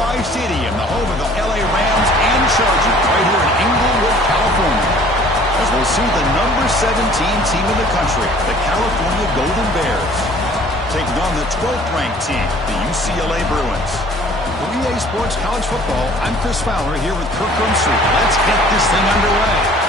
SoFi Stadium, the home of the LA Rams and Chargers, right here in Inglewood, California. As we'll see the number 17 team in the country, the California Golden Bears, taking on the 12th ranked team, the UCLA Bruins. For EA Sports College Football, I'm Chris Fowler here with Kirk Rumstree. Let's get this thing underway.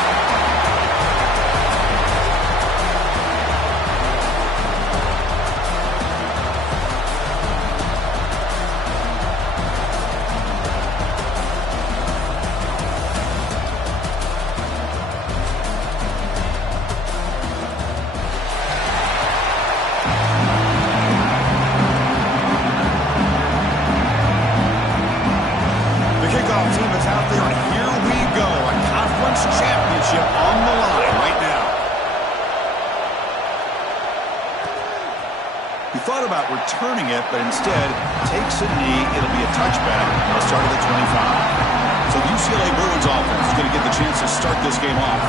Returning it, but instead takes a knee. It'll be a touchback on the start of the 25. So the UCLA Bruins offense is going to get the chance to start this game off.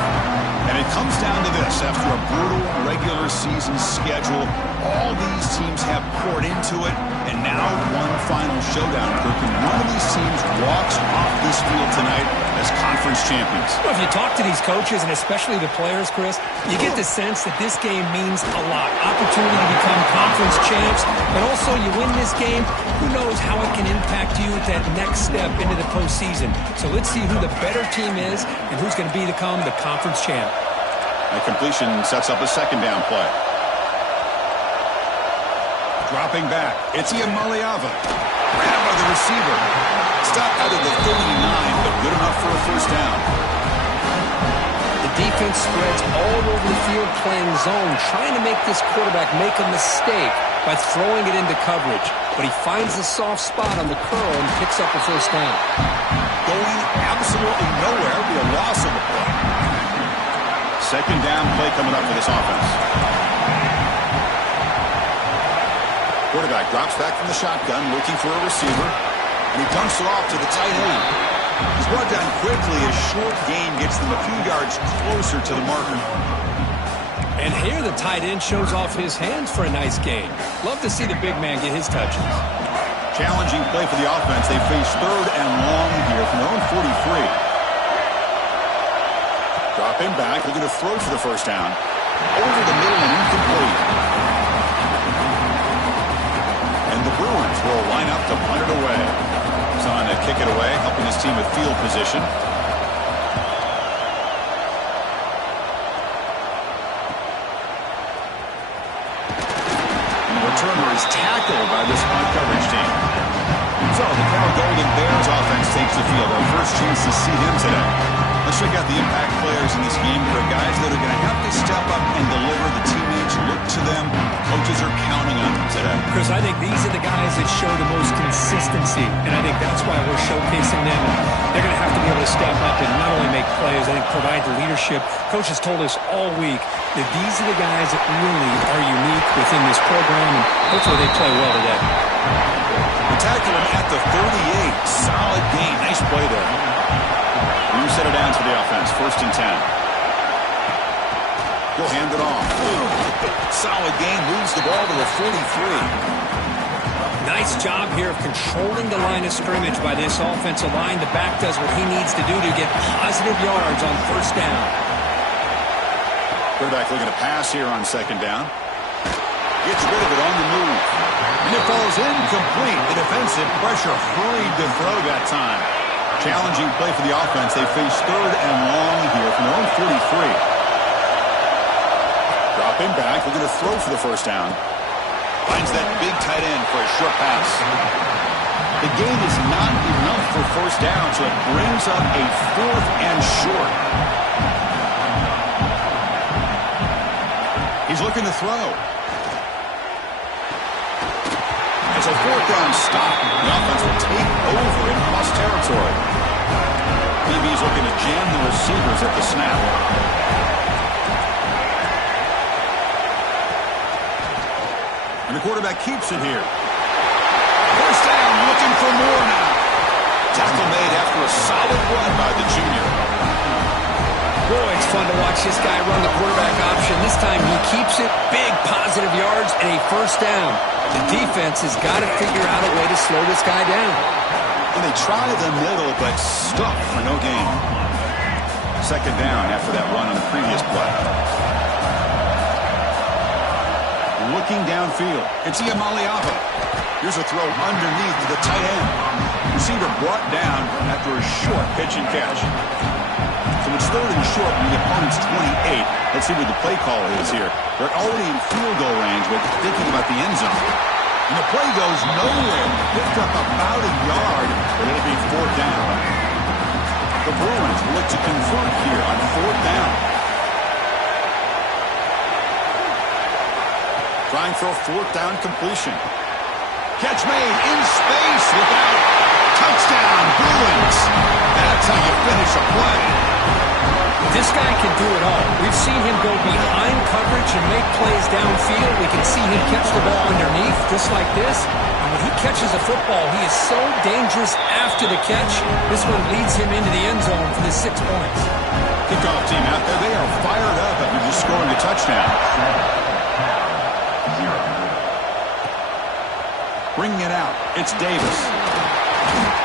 And it comes down to this. After a brutal regular season schedule, all these teams have poured into it, and now one final showdown, Kirk, and one of these teams walks off this field tonight as conference champions. Well, if you talk to these coaches, and especially the players, Chris, you get the sense that this game means a lot. Opportunity to become conference champs, but also you win this game, who knows how it can impact you at that next step into the postseason. So let's see who the better team is and who's going to become the conference champ. The completion sets up a second down play. Dropping back, it's Iamaleava. Grabbed by the receiver. Stopped out of the 39, but good enough for a first down. The defense spreads all over the field playing zone, trying to make this quarterback make a mistake by throwing it into coverage. But he finds the soft spot on the curl and picks up a first down. Going absolutely nowhere, be a loss of the play. Second down play coming up for this offense. Quarterback drops back from the shotgun, looking for a receiver, and he dumps it off to the tight end. He's brought down quickly. A short gain gets them a few yards closer to the marker. And here the tight end shows off his hands for a nice gain. Love to see the big man get his touches. Challenging play for the offense. They face third and long here from their own 43. Dropping back, looking to throw for the first down. Over the middle and incomplete. And the Bruins will line up to punt it away. He's on to kick it away, helping his team with field position. And the returner is tackled by this punt coverage team. So the Cal Golden Bears offense takes the field. Our first chance to see them today. Let's check out the impact players in this game. There are guys that are going to have to step up and deliver. The teammates look to them. Coaches are counting on them today. Chris, I think these are the guys that show the most consistency, and I think that's why we're showcasing them. They're going to have to be able to step up and not only make plays, I think provide the leadership. Coaches told us all week that these are the guys that really are unique within this program, and hopefully they play well today. We tackle him at the 38. Solid gain. Nice play there. You set it down for the offense. First and 10. He'll hand it off. Solid gain. Moves the ball to the 43. Nice job here of controlling the line of scrimmage by this offensive line. The back does what he needs to do to get positive yards on first down. Quarterback looking to pass here on second down. Gets rid of it on the move. And it falls incomplete. The defensive pressure hurried to throw that time. Challenging play for the offense. They face third and long here from their own 43. Dropping back. Looking to throw for the first down. Finds that big tight end for a short pass. The gain is not enough for first down, so it brings up a fourth and short. He's looking to throw. It's a fourth down stop. The offense will take over in plus territory. Maybe he's looking to jam the receivers at the snap. And the quarterback keeps it here. First down, looking for more now. Tackle made after a solid run by the junior. Boy, it's fun to watch this guy run the quarterback option. This time he keeps it. Big positive yards and a first down. The defense has got to figure out a way to slow this guy down. And try the middle, but stuck for no gain. Second down after that run on the previous play. Looking downfield, it's Iamaleava. Here's a throw underneath to the tight end. Receiver brought down after a short pitch and catch. So it's third and short from the opponent's 28. Let's see what the play call is here. They're already in field goal range, but thinking about the end zone. And the play goes nowhere. Picked up about a yard, but it'll be fourth down. The Bruins will look to convert here on fourth down. Trying for a fourth down completion. Catch made in space without. Touchdown, Bruins. That's how you finish a play. This guy can do it all. We've seen him go behind coverage and make plays downfield. We can see him catch the ball underneath, just like this. And when he catches a football, he is so dangerous after the catch. This one leads him into the end zone for the 6 points. Kickoff team out there, they are fired up after just scoring a touchdown. Bringing it out, it's Davis.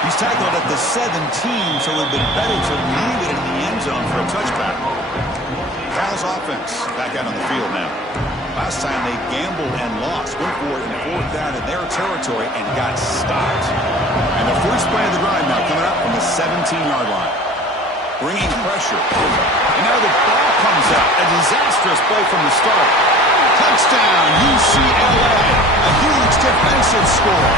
He's tackled at the 17, so it would have been better to leave it in the end zone for a touchback. Kyle's offense back out on the field now. Last time they gambled and lost. Went for it in fourth down in their territory and got stopped. And the first play of the drive now coming up from the 17-yard line. Bringing pressure. And now the ball comes out. A disastrous play from the start. Touchdown, UCLA. A huge defensive score.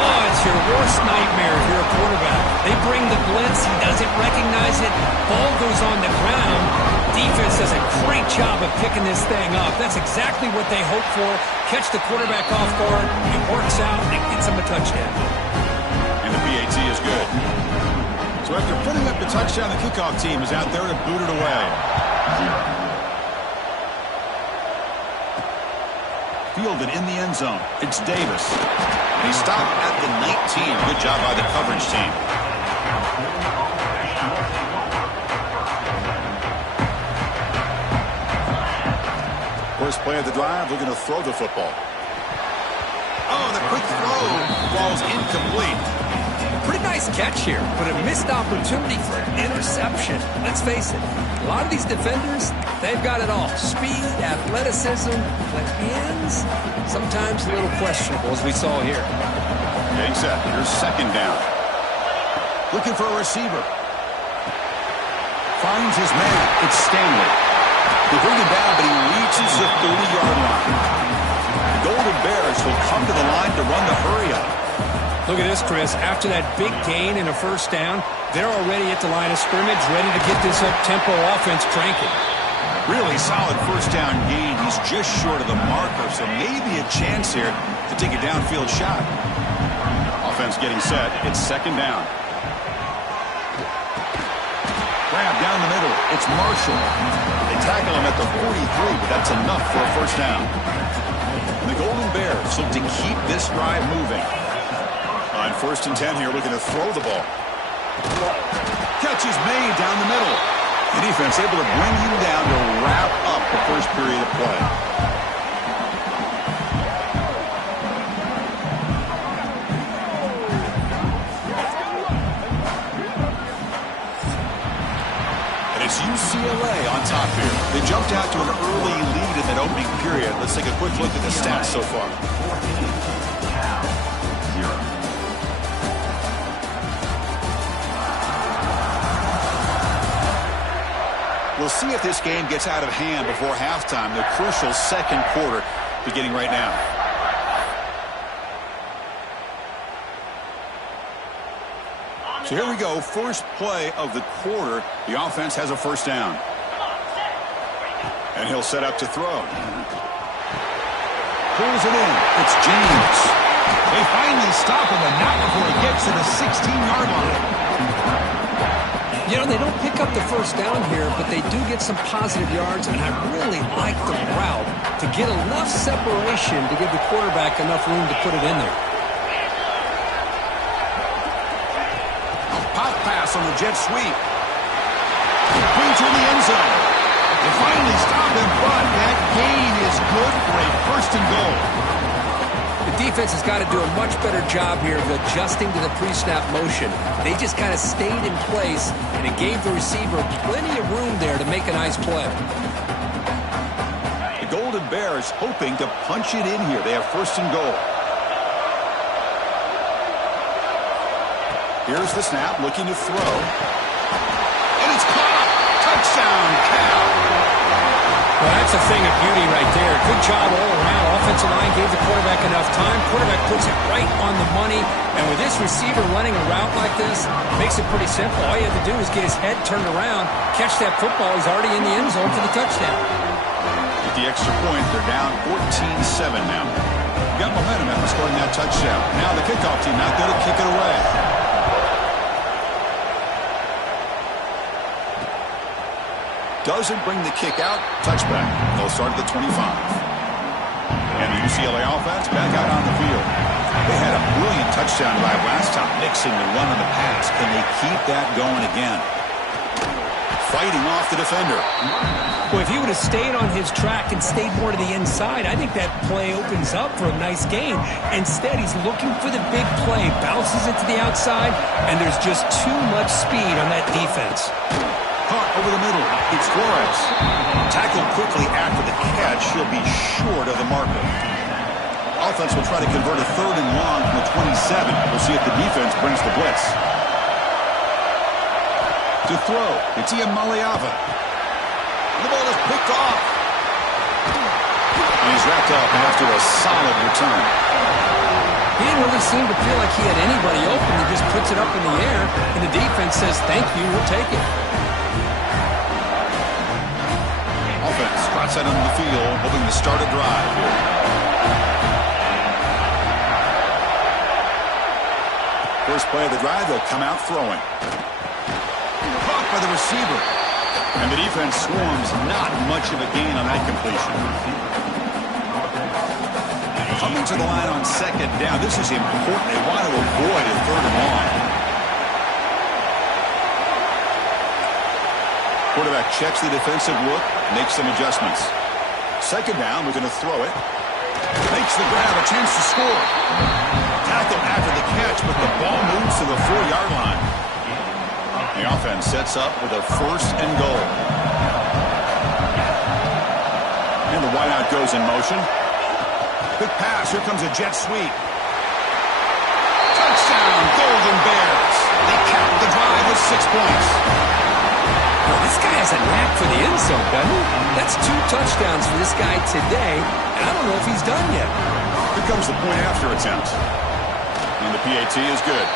Oh, it's your worst nightmare if you're a quarterback. They bring the blitz. He doesn't recognize it. Ball goes on the ground. Defense does a great job of picking this thing up. That's exactly what they hope for. Catch the quarterback off guard. It works out. It gets him a touchdown. And the PAT is good. So after putting up the touchdown, the kickoff team is out there to boot it away. Fielded in the end zone. It's Davis. He stopped at the 19. Good job by the coverage team. First play of the drive, looking to throw the football. Oh, the quick throw falls incomplete. Pretty nice catch here, but a missed opportunity for an interception. Let's face it, a lot of these defenders, they've got it all. Speed, athleticism, but hands, sometimes a little questionable, as we saw here. Getting set. Here's second down. Looking for a receiver. Finds his man. It's Stanley. They bring him down, but he reaches the 30-yard line. The Golden Bears will come to the line to run the hurry-up. Look at this, Chris. After that big gain and a first down, they're already at the line of scrimmage, ready to get this up-tempo offense cranking. Really solid first down gain. He's just short of the marker, so maybe a chance here to take a downfield shot. Offense getting set. It's second down. Grab down the middle. It's Marshall. They tackle him at the 43, but that's enough for a first down. And the Golden Bears look to keep this drive moving. On first and 10 here, looking to throw the ball. Catch is made down the middle. The defense able to bring him down to wrap up the first period of play. And it's UCLA on top here. They jumped out to an early lead in that opening period. Let's take a quick look at the stats so far. We'll see if this game gets out of hand before halftime, the crucial second quarter beginning right now. So here we go, first play of the quarter. The offense has a first down. And he'll set up to throw. Pulls it in. It's James. They finally stop him, and not before he gets to the 16-yard line. You know, they don't pick up the first down here, but they do get some positive yards, and I really like the route to get enough separation to give the quarterback enough room to put it in there. A pop pass on the jet sweep. Brings her in the end zone. They finally stop him, but that gain is good for a first and goal. The defense has got to do a much better job here of adjusting to the pre-snap motion. They just kind of stayed in place, and it gave the receiver plenty of room there to make a nice play. The Golden Bears hoping to punch it in here. They have first and goal. Here's the snap, looking to throw. And it's caught! Touchdown, Cal! Well, that's a thing of beauty right there. Good job all around. Offensive line gave the quarterback enough time. Quarterback puts it right on the money. And with this receiver running a route like this, it makes it pretty simple. All you have to do is get his head turned around, catch that football. He's already in the end zone for the touchdown. With the extra point, they're down 14-7 now. Got momentum after scoring that touchdown. Now the kickoff team out there to kick it away. Doesn't bring the kick out. Touchback. They'll start at the 25. And the UCLA offense back out on the field. They had a brilliant touchdown drive last time, mixing the run and the pass. Can they keep that going again? Fighting off the defender. Well, if he would have stayed on his track and stayed more to the inside, I think that play opens up for a nice gain. Instead, he's looking for the big play, bounces it to the outside, and there's just too much speed on that defense. Caught over the middle. It's Flores. Tackled quickly after the catch. He'll be short of the marker. Offense will try to convert a third and long from the 27. We'll see if the defense brings the blitz. To throw, it's Ian Maliava. The ball is picked off. And he's wrapped up after a solid return. He didn't really seem to feel like he had anybody open. He just puts it up in the air, and the defense says, thank you, we'll take it. Offense trots out on the field, hoping to start a drive here. First play of the drive, they'll come out throwing. Caught by the receiver. And the defense swarms. Not much of a gain on that completion. Coming to the line on second down. This is important. They want to avoid a third and long. Quarterback checks the defensive look, makes some adjustments. Second down, we're going to throw it. Makes the grab, a chance to score. Tackle after the catch, but the ball moves to the 4-yard line. The offense sets up with a first and goal. And the wideout goes in motion. Quick pass, here comes a jet sweep. Touchdown, Golden Bears. They cap the drive with 6 points. Well, this guy has a knack for the end zone, doesn't he? That's 2 touchdowns for this guy today. I don't know if he's done yet. Here comes the point after attempt. And the PAT is good.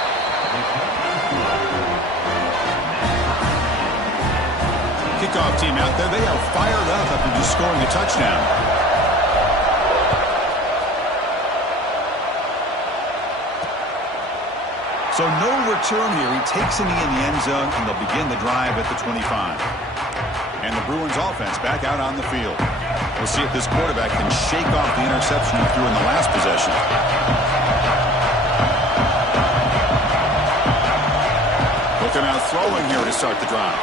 Kickoff team out there. They are fired up after just scoring a touchdown. So no return here. He takes a knee in the end zone, and they'll begin the drive at the 25. And the Bruins offense back out on the field. We'll see if this quarterback can shake off the interception he threw in the last possession. Looking out throwing here to start the drive.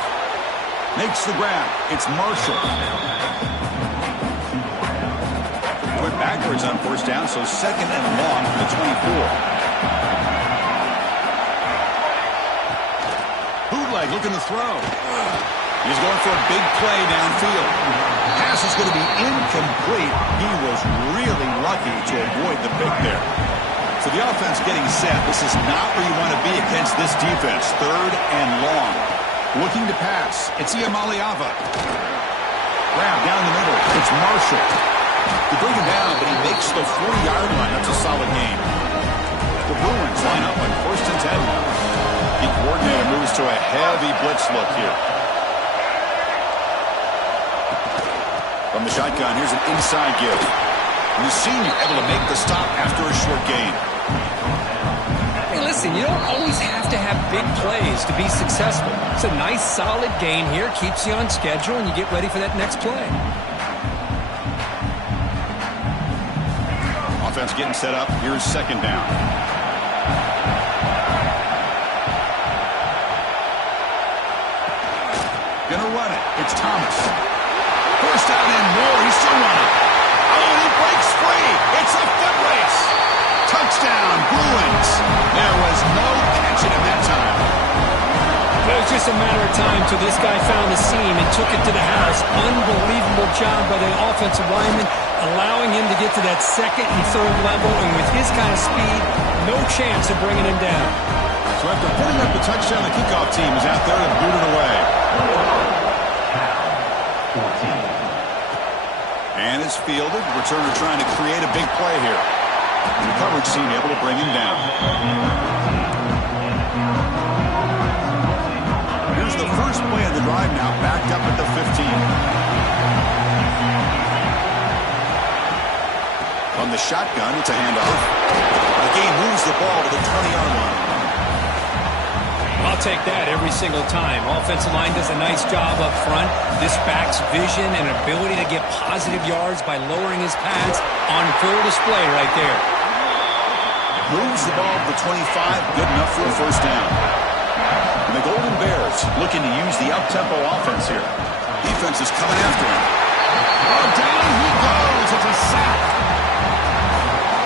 Makes the grab. It's Marshall. Went backwards on first down, so second and long for the 24. Bootleg looking to throw. He's going for a big play downfield. Pass is going to be incomplete. He was really lucky to avoid the pick there. So the offense getting set. This is not where you want to be against this defense. Third and long. Looking to pass. It's Iamaleava. Grab down the middle. It's Marshall. They bring him down, but he makes the 40-yard line. That's a solid gain. The Bruins line up on first and 10 now. The coordinator moves to a heavy blitz look here. From the shotgun, here's an inside give. And the senior able to make the stop after a short gain. Hey, listen, you don't always have to have big plays to be successful. It's a nice, solid gain here. Keeps you on schedule, and you get ready for that next play. Offense getting set up. Here's second down. Gonna run it. It's Thomas. First down and more. He's still running. Oh, he breaks free. It's a foot race. Touchdown, Bruins. There was no catching him that time. It was just a matter of time till this guy found the seam and took it to the house. Unbelievable job by the offensive lineman, allowing him to get to that second and third level. And with his kind of speed, no chance of bringing him down. So after putting up the touchdown, the kickoff team is out there to boot it away. And it's fielded. Returner trying to create a big play here. The coverage team able to bring him down. Here's the first play of the drive now, backed up at the 15. On the shotgun, it's a handoff. The game moves the ball to the 20-yard line. I'll take that every single time. Offensive line does a nice job up front. This back's vision and ability to get positive yards by lowering his pads on full display right there. Moves the ball to the 25, good enough for a first down. And the Golden Bears looking to use the up-tempo offense here. Defense is coming after him. Oh, down he goes. It's a sack.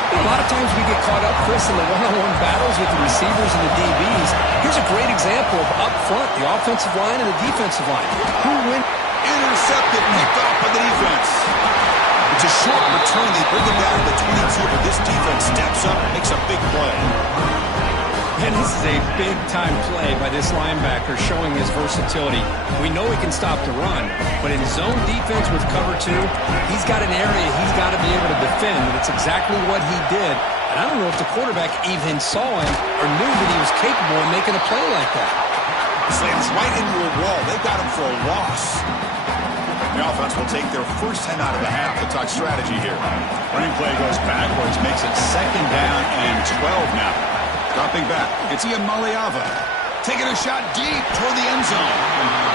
A lot of times we get caught up, Chris, in the one-on-one battles with the receivers and the DBs. Here's a great example of up front, the offensive line and the defensive line. Who wins? Intercepted, picked off by the defense. It's a short return. They bring it down to the 22, but this defense steps up and makes a big play. And this is a big-time play by this linebacker showing his versatility. We know he can stop the run, but in zone defense with cover two, he's got an area he's got to be able to defend, and it's exactly what he did. And I don't know if the quarterback even saw him or knew that he was capable of making a play like that. Slams right into a wall. They got him for a loss. The offense will take their first 10 out of the half to talk strategy here. Running play goes backwards, makes it second down and 12 now. Dropping back, it's Ian Maliava. Taking a shot deep toward the end zone.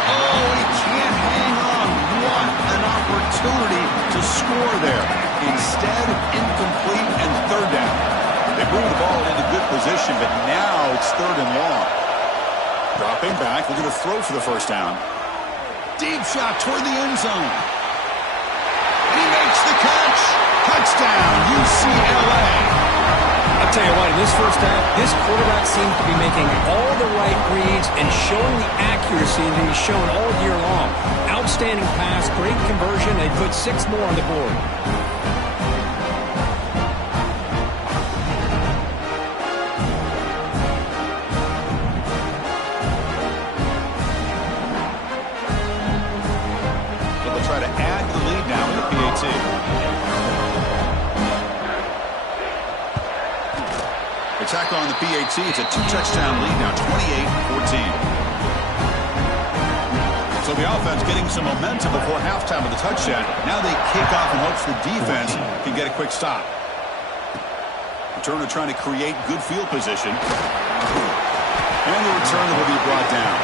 Oh, he can't hang on. What an opportunity to score there. Instead, incomplete and third down. They move the ball into good position, but now it's third and long. Dropping back, looking to throw for the first down. Deep shot toward the end zone. He makes the catch. Touchdown, UCLA. I'll tell you what, in this first half, this quarterback seems to be making all the right reads and showing the accuracy that he's shown all year long. Outstanding pass, great conversion. They put 6 more on the board. So they'll try to add to the lead now in the PAT. Tackle on the PAT. It's a 2-touchdown lead now, 28-14. So the offense getting some momentum before halftime with the touchdown. Now they kick off in hopes the defense can get a quick stop. Returner trying to create good field position. And the returner will be brought down.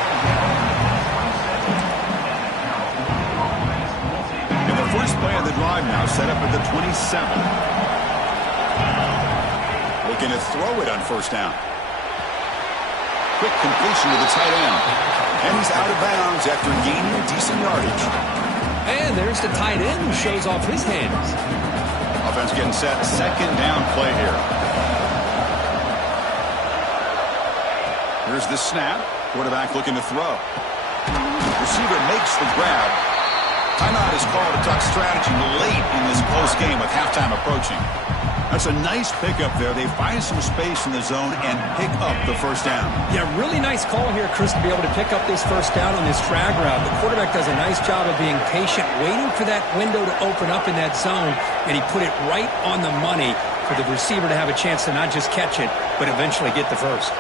And the first play of the drive now set up at the 27. Looking to throw it on first down. Quick completion to the tight end. And he's out of bounds after gaining decent yardage. And there's the tight end who shows off his hands. Offense getting set. Second down play here. Here's the snap. Quarterback looking to throw. Receiver makes the grab. Timeout is called to talk strategy late in this close game with halftime approaching. That's a nice pickup there. They find some space in the zone and pick up the first down. Yeah, really nice call here, Chris, to be able to pick up this first down on this drag route. The quarterback does a nice job of being patient, waiting for that window to open up in that zone, and he put it right on the money for the receiver to have a chance to not just catch it, but eventually get the first.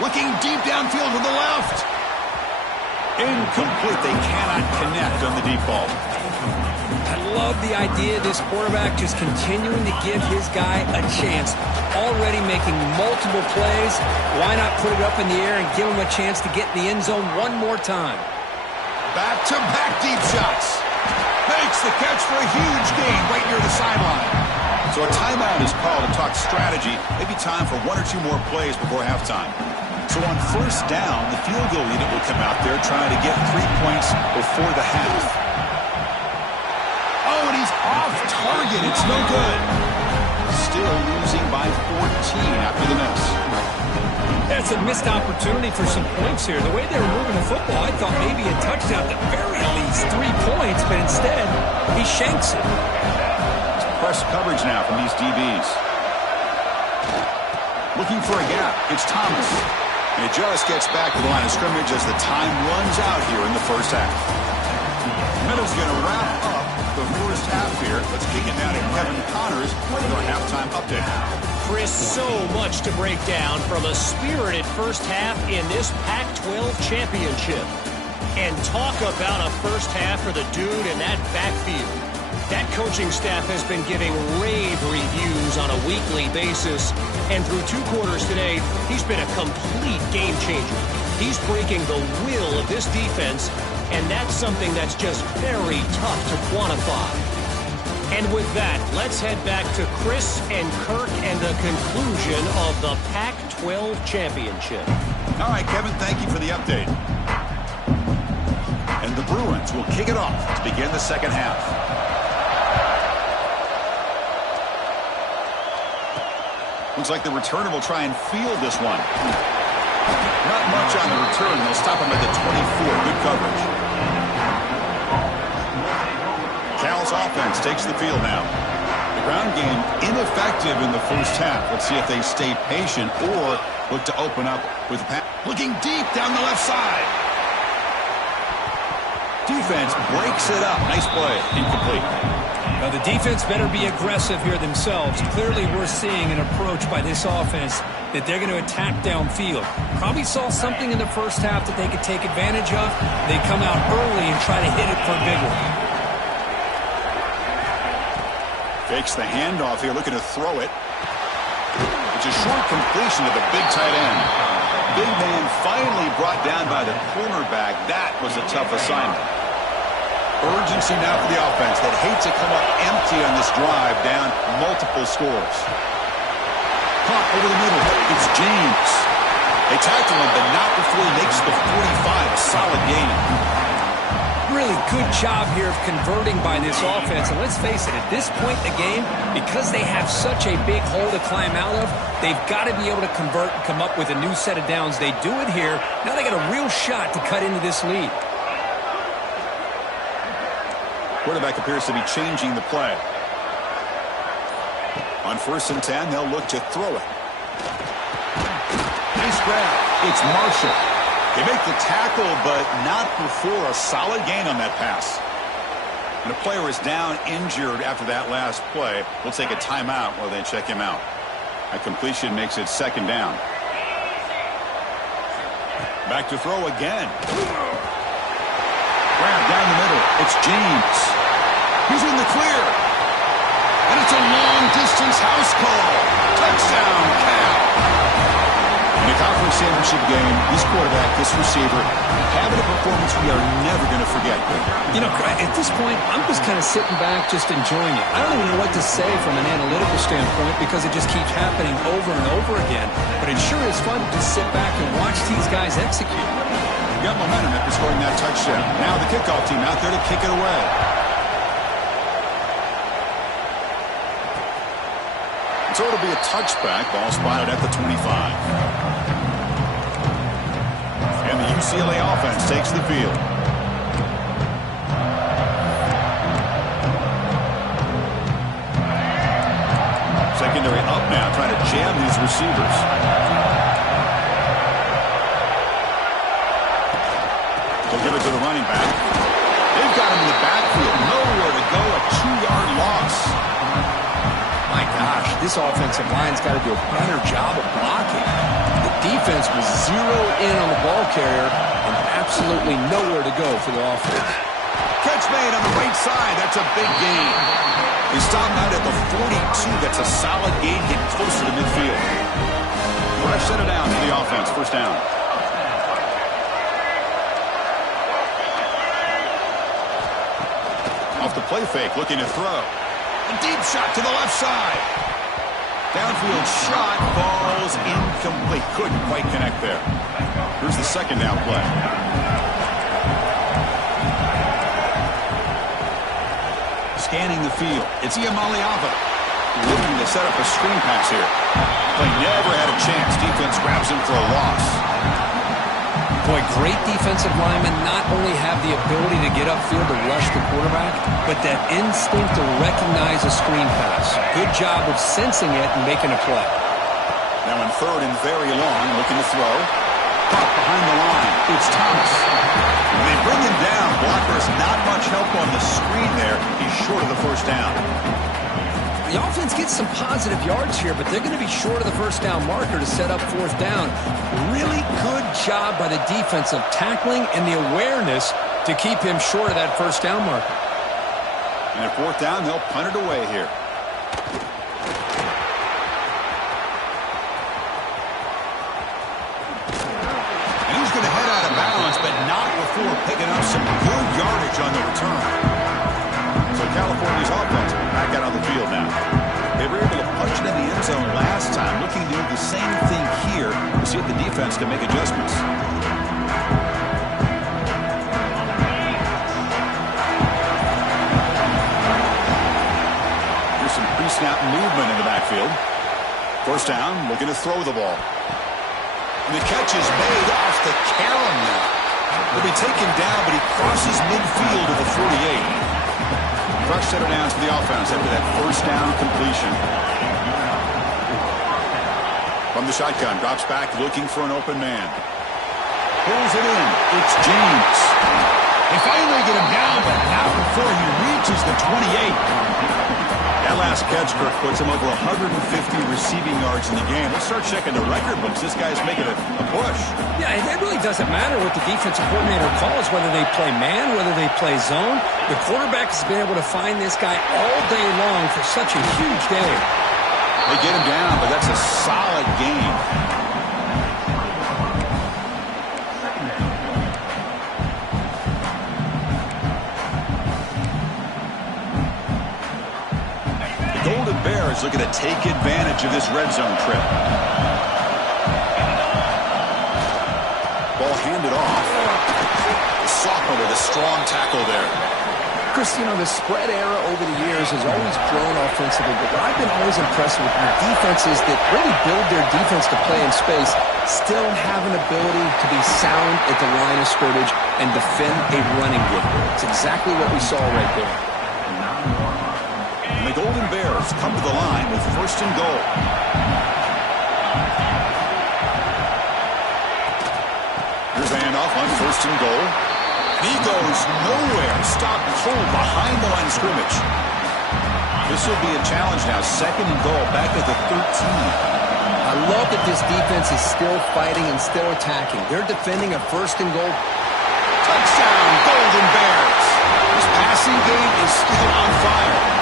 Looking deep downfield with the left. Incomplete. They cannot connect on the deep ball. I love the idea of this quarterback just continuing to give his guy a chance. Already making multiple plays. Why not put it up in the air and give him a chance to get in the end zone one more time? Back-to-back deep shots. Makes the catch for a huge gain right near the sideline. So a timeout is called to talk strategy. Maybe time for 1 or 2 more plays before halftime. So on first down, the field goal unit will come out there trying to get 3 points before the half. Oh, and he's off target. It's no good. still losing by 14 after the miss. That's a missed opportunity for some points here. The way they were moving the football, I thought maybe a touchdown, at the very least 3 points, but instead, he shanks it. Press coverage now from these DBs. Looking for a gap. It's Thomas. And it just gets back to the line of scrimmage as the time runs out here in the first half. Meadows going to wrap up the first half here. Let's kick it down to Kevin Connors with our halftime update. Chris, so much to break down from a spirited first half in this Pac-12 championship. And talk about a first half for the dude in that backfield. That coaching staff has been giving rave reviews on a weekly basis. And through 2 quarters today, he's been a complete game changer. He's breaking the will of this defense, and that's something that's just very tough to quantify. And with that, let's head back to Chris and Kirk and the conclusion of the Pac-12 championship. All right, Kevin, thank you for the update. And the Bruins will kick it off to begin the second half. Looks like the returner will try and field this one. Not much on the return. They'll stop him at the 24. Good coverage. Cal's offense takes the field now. The ground game ineffective in the first half. Let's see if they stay patient or look to open up with a pass. Looking deep down the left side. Defense breaks it up. Nice play. Incomplete. Now, the defense better be aggressive here themselves. Clearly, we're seeing an approach by this offense that they're going to attack downfield. Probably saw something in the first half that they could take advantage of. They come out early and try to hit it for a big one. Fakes the handoff here, looking to throw it. It's a short completion to the big tight end. Big man finally brought down by the cornerback. That was a tough assignment. Urgency now for the offense that hates to come up empty on this drive, down multiple scores. Pop over the middle. It's James. They tackle him, but not before he makes the 45. A solid gain. Really good job here of converting by this offense. And let's face it, at this point in the game, because they have such a big hole to climb out of, they've got to be able to convert and come up with a new set of downs. They do it here. Now they got a real shot to cut into this lead. Quarterback appears to be changing the play. On 1st and 10, they'll look to throw it. Nice grab. It's Marshall. They make the tackle, but not before a solid gain on that pass. And the player is down injured after that last play. We'll take a timeout while they check him out. A completion makes it 2nd down. Back to throw again. Grab down the middle. It's James. He's in the clear. And it's a long-distance house call. Touchdown, Cal. In a conference championship game, this quarterback, this receiver, having a performance we are never going to forget. You know, at this point, I'm just kind of sitting back, just enjoying it. I don't even know what to say from an analytical standpoint because it just keeps happening over and over again. But it sure is fun to just sit back and watch these guys execute. Got momentum after scoring that touchdown. Now the kickoff team out there to kick it away. So it'll be a touchback. Ball spotted at the 25. And the UCLA offense takes the field. Secondary up now, trying to jam these receivers. They'll give it to the running back. They've got him in the backfield. Nowhere to go. A 2-yard loss. My gosh, this offensive line's got to do a better job of blocking. The defense was zeroed in on the ball carrier and absolutely nowhere to go for the offense. Catch made on the right side. That's a big gain. He stopped out at the 42. That's a solid gain, getting closer to midfield. Fresh set it down to the offense. 1st down. Off the play fake, looking to throw. A deep shot to the left side. Downfield shot falls incomplete. Couldn't quite connect there. Here's the 2nd down play. Scanning the field. It's Iamaleava. looking to set up a screen pass here. Play never had a chance. Defense grabs him for a loss. Boy, great defensive linemen not only have the ability to get upfield to rush the quarterback, but that instinct to recognize a screen pass. Good job of sensing it and making a play. Now in third and very long, looking to throw. Caught behind the line. It's Thomas. When they bring him down, blockers not much help on the screen there. He's short of the first down. The offense gets some positive yards here, but they're going to be short of the first down marker to set up fourth down. Really good job by the defense of tackling and the awareness to keep him short of that first down marker. And at fourth down, they'll punt it away here. And he's going to head out of bounds, but not before picking up some good yardage on the return. So California's offense back out on the field now. They were able to punch it in the end zone last time, looking to do the same thing here to see if the defense can make adjustments. Here's some pre-snap movement in the backfield. First down, looking to throw the ball. And the catch is made off the carom now. He'll be taken down, but he crosses midfield to the 48. Fresh set of downs for the offense after that first down completion. From the shotgun, drops back looking for an open man. Pulls it in. It's James. They finally get him down, but not before he reaches the 28. That last catch, Kirk, puts him over 150 receiving yards in the game. Let's start checking the record books. This guy's making a push. Yeah, it really doesn't matter what the defensive coordinator calls, whether they play man, whether they play zone. The quarterback has been able to find this guy all day long for such a huge day. They get him down, but that's a solid game. Bears looking to take advantage of this red zone trip. Ball handed off. The sophomore with a strong tackle there. Chris, you know, the spread era over the years has always grown offensively, but I've been always impressed with defenses that really build their defense to play in space, still have an ability to be sound at the line of scrimmage and defend a running game. It's exactly what we saw right there. The Golden Bears come to the line with first and goal. Here's the handoff on first and goal. He goes nowhere. Stopped cold behind the line of scrimmage. This will be a challenge now. Second and goal back at the 13. I love that this defense is still fighting and still attacking. They're defending a first and goal. Touchdown, Golden Bears. This passing game is still on fire.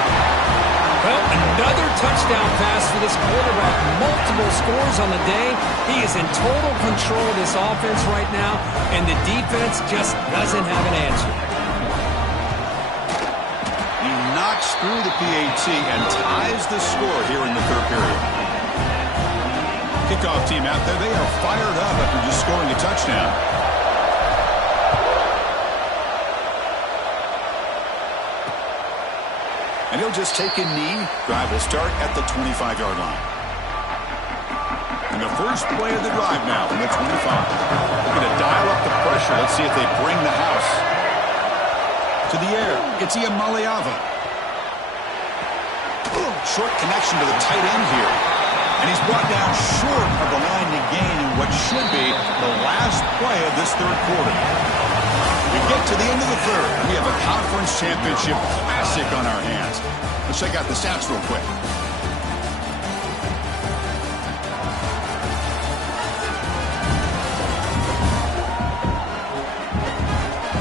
Well, another touchdown pass for this quarterback. Multiple scores on the day. He is in total control of this offense right now, and the defense just doesn't have an answer. He knocks through the PAT and ties the score here in the third period. Kickoff team out there. They are fired up after just scoring a touchdown. And he'll just take a knee. Drive will start at the 25-yard line. And the first play of the drive now from the 25. They're going to dial up the pressure. Let's see if they bring the house. To the air. It's Iamaleava. Short connection to the tight end here. And he's brought down short of the line to gain in what should be the last play of this third quarter. We get to the end of the third. We have a conference championship classic on our hands. Let's check out the stats real quick.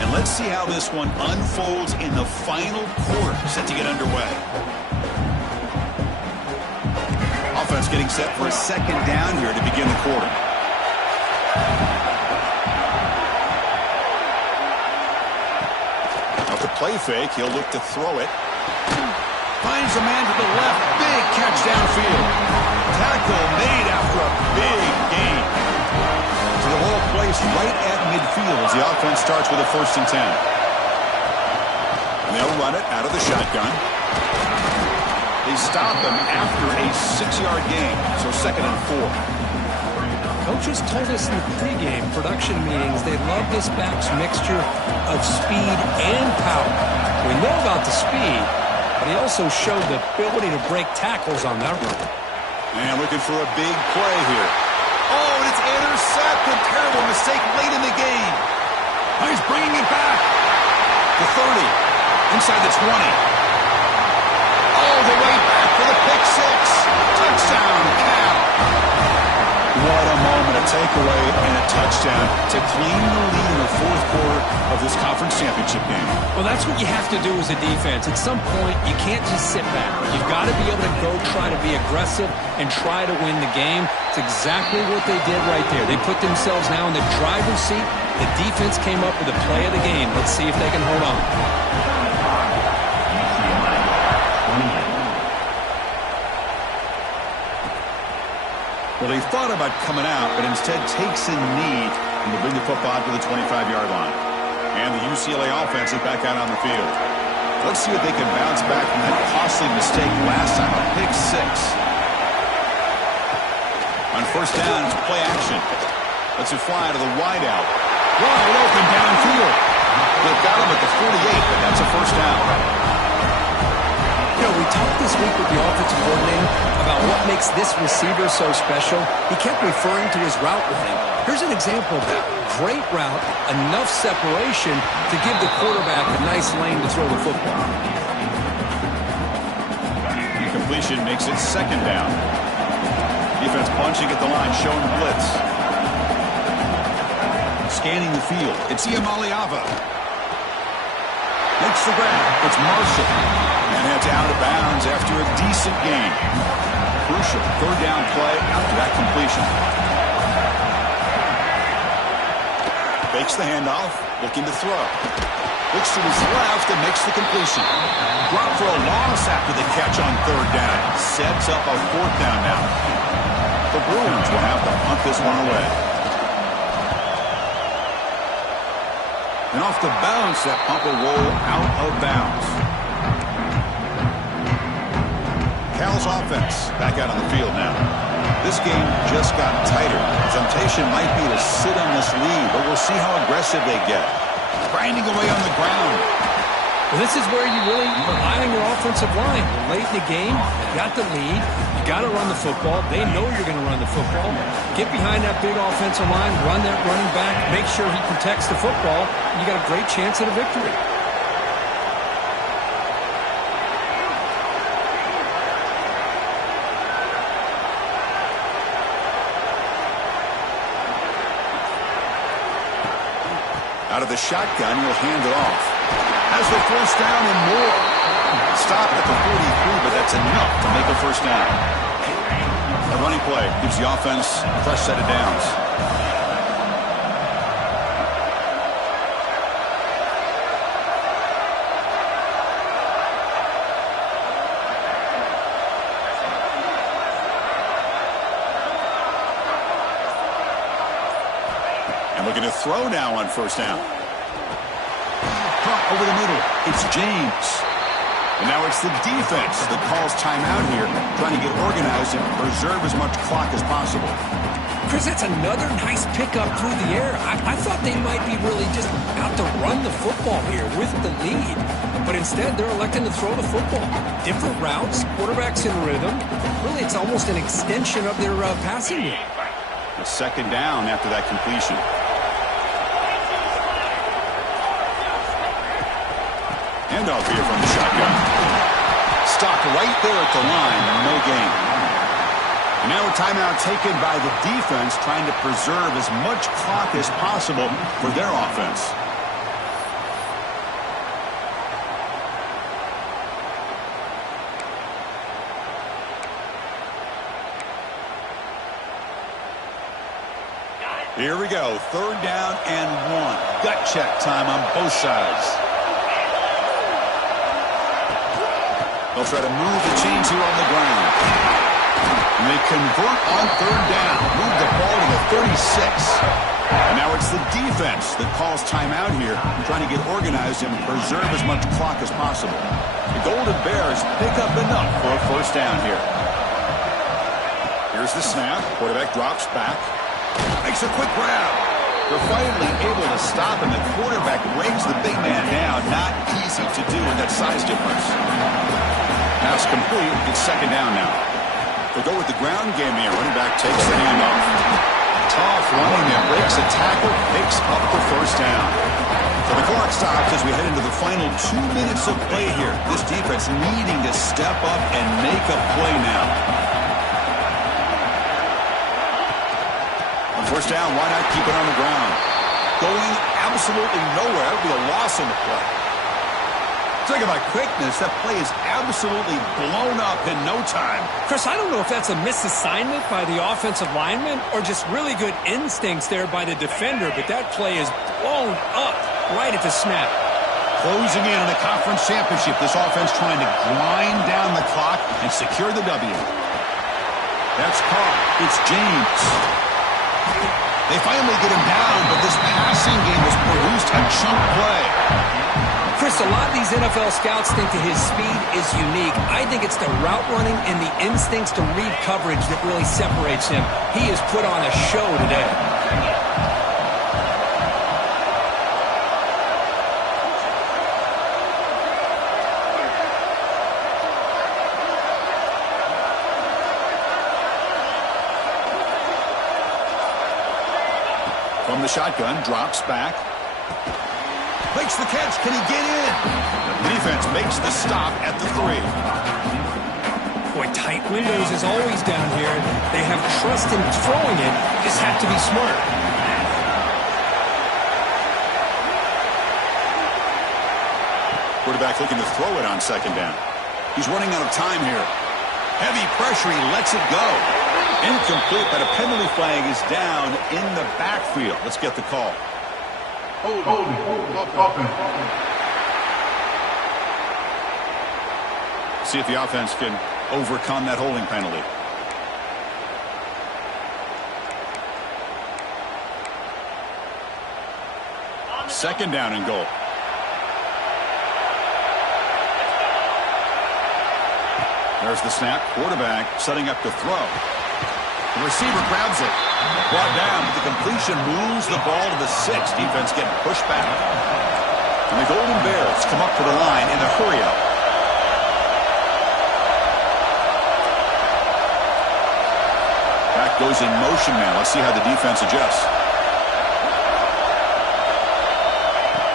And let's see how this one unfolds in the final quarter, set to get underway. Offense getting set for a second down here to begin the quarter. Play fake. He'll look to throw it. Finds a man to the left. Big catch downfield. Tackle made after a big gain. So the ball placed right at midfield as the offense starts with a 1st and 10. And they'll run it out of the shotgun. They stop him after a 6-yard gain, so 2nd and 4. Coaches told us in the pregame production meetings they love this back's mixture of speed and power. We know about the speed, but he also showed the ability to break tackles on that run. And looking for a big play here. Oh, and it's intercepted. Terrible mistake late in the game. Oh, he's bringing it back. The 30. Inside the 20. All the way back for the pick six. Touchdown, Cal. What a moment, a takeaway and a touchdown to claim the lead in the 4th quarter of this conference championship game. Well, that's what you have to do as a defense. At some point, you can't just sit back. You've got to be able to go try to be aggressive and try to win the game. It's exactly what they did right there. They put themselves now in the driver's seat. The defense came up with the play of the game. Let's see if they can hold on. Well, they thought about coming out, but instead takes a knee and will bring the football to the 25-yard line. And the UCLA offense is back out on the field. Let's see if they can bounce back from that costly mistake last time, a pick six. On 1st down, it's play action. Lets it fly to the wideout. Wide open downfield. They've got him at the 48, but that's a 1st down. You know, we talked this week with the offensive coordinator about what makes this receiver so special. He kept referring to his route running. Here's an example of that. Great route, enough separation to give the quarterback a nice lane to throw the football. Incompletion makes it 2nd down. Defense punching at the line, showing the blitz. Scanning the field. It's Iamaleava. Makes the grab. It's Marshall. And heads out of bounds after a decent gain. Crucial 3rd down play after that completion. Fakes the handoff, looking to throw. Looks to his left and makes the completion. Drop for a loss after the catch on 3rd down. Sets up a 4th down now. The Bruins will have to punt this one away. And off the bounce, that punt will roll out of bounds. Cal's offense back out on the field now. This game just got tighter. Temptation might be to sit on this lead, but we'll see how aggressive they get. Grinding away on the ground. Well, this is where you really rely on your offensive line. Late in the game, you got the lead. You got to run the football. They know you're going to run the football. Get behind that big offensive line, run that running back, make sure he protects the football, and you got a great chance at a victory. Out of the shotgun, he'll hand it off. Has the 1st down and more. Stop at the 43, but that's enough to make a 1st down. A running play gives the offense a fresh set of downs. And looking to throw now on 1st down. Caught over the middle. It's James. And now it's the defense that calls timeout here, trying to get organized and preserve as much clock as possible. Chris, that's another nice pickup through the air. I thought they might be really just out to run the football here with the lead. But instead, they're electing to throw the football. Different routes, quarterbacks in rhythm. Really, it's almost an extension of their passing game. A 2nd down after that completion. Handoff here from the shotgun. Stopped right there at the line, no gain. And now a timeout taken by the defense, trying to preserve as much clock as possible for their offense. Here we go, 3rd down and 1. Gut check time on both sides. They'll try to move the chains here on the ground. And they convert on 3rd down. Move the ball to the 36. And now it's the defense that calls timeout here, trying to get organized and preserve as much clock as possible. The Golden Bears pick up enough for a first down here. Here's the snap. Quarterback drops back. Makes a quick grab. They're finally able to stop, and the quarterback brings the big man down. Not easy to do with that size difference. Pass complete. It's second down now. They go with the ground game here. Running back takes the handoff. Tough running there. Breaks a tackle. Picks up the first down. So the clock stops as we head into the final 2 minutes of play here. This defense needing to step up and make a play now. On first down, why not keep it on the ground? Going absolutely nowhere. It'll be a loss on the play. Talk about quickness. That play is absolutely blown up in no time. Chris, I don't know if that's a misassignment by the offensive lineman or just really good instincts there by the defender, but that play is blown up right at the snap. Closing in on the conference championship, this offense trying to grind down the clock and secure the W. That's caught. It's James. They finally get him down, but this passing game has produced a chunk play. Chris, a lot of these NFL scouts think that his speed is unique. I think it's the route running and the instincts to read coverage that really separates him. He has put on a show today. From the shotgun, drops back. Makes the catch. Can he get in? The defense makes the stop at the 3. Boy, tight windows is always down here. They have trust in throwing it. Just have to be smart. Quarterback looking to throw it on second down. He's running out of time here. Heavy pressure. He lets it go. Incomplete, but a penalty flag is down in the backfield. Let's get the call. See if the offense can overcome that holding penalty. Second down and goal. There's the snap. Quarterback setting up to throw. The receiver grabs it. Brought down, but the completion moves the ball to the 6. Defense getting pushed back. And the Golden Bears come up to the line in a hurry-up. Back goes in motion now. Let's see how the defense adjusts.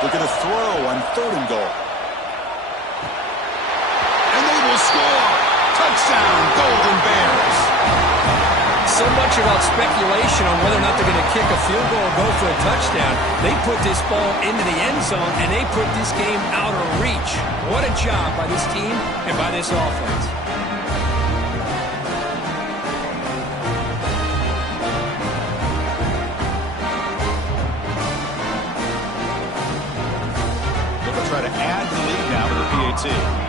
Look at the throw on third and goal. And they will score. Touchdown, Golden Bears. So much about speculation on whether or not they're going to kick a field goal or go for a touchdown. They put this ball into the end zone, and they put this game out of reach. What a job by this team and by this offense. They'll try to add to the lead now with the PAT.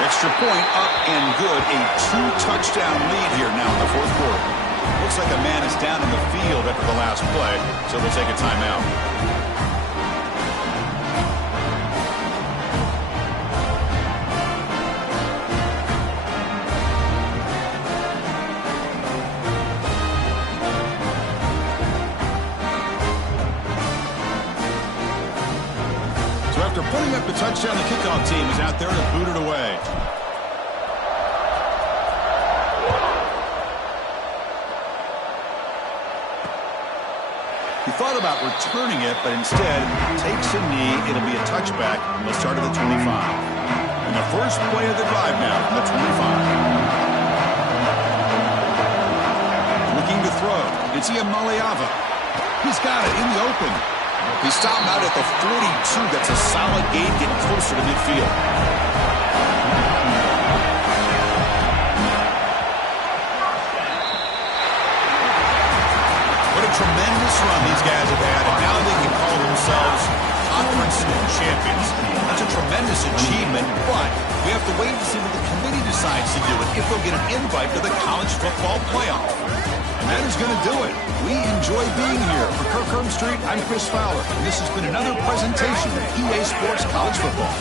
Extra point up and good. A 2-touchdown lead here now in the fourth quarter. Looks like a man is down in the field after the last play, so they'll take a timeout. So after putting up the touchdown, the kickoff team is out there to boot it away. He thought about returning it, but instead takes a knee. It'll be a touchback. They'll start at the 25. And the first play of the drive now from the 25. Looking to throw. It's Ian Maliava. He's got it in the open. He stopped out at the 42. That's a solid gain, getting closer to midfield. What a tremendous run these guys have had, and now they can call themselves conference champions. That's a tremendous tremendous achievement, but we have to wait and see what the committee decides to do and if they'll get an invite to the college football playoff. And that is going to do it. We enjoy being here. For Kirk Herbstreit, I'm Chris Fowler, and this has been another presentation of EA Sports College Football.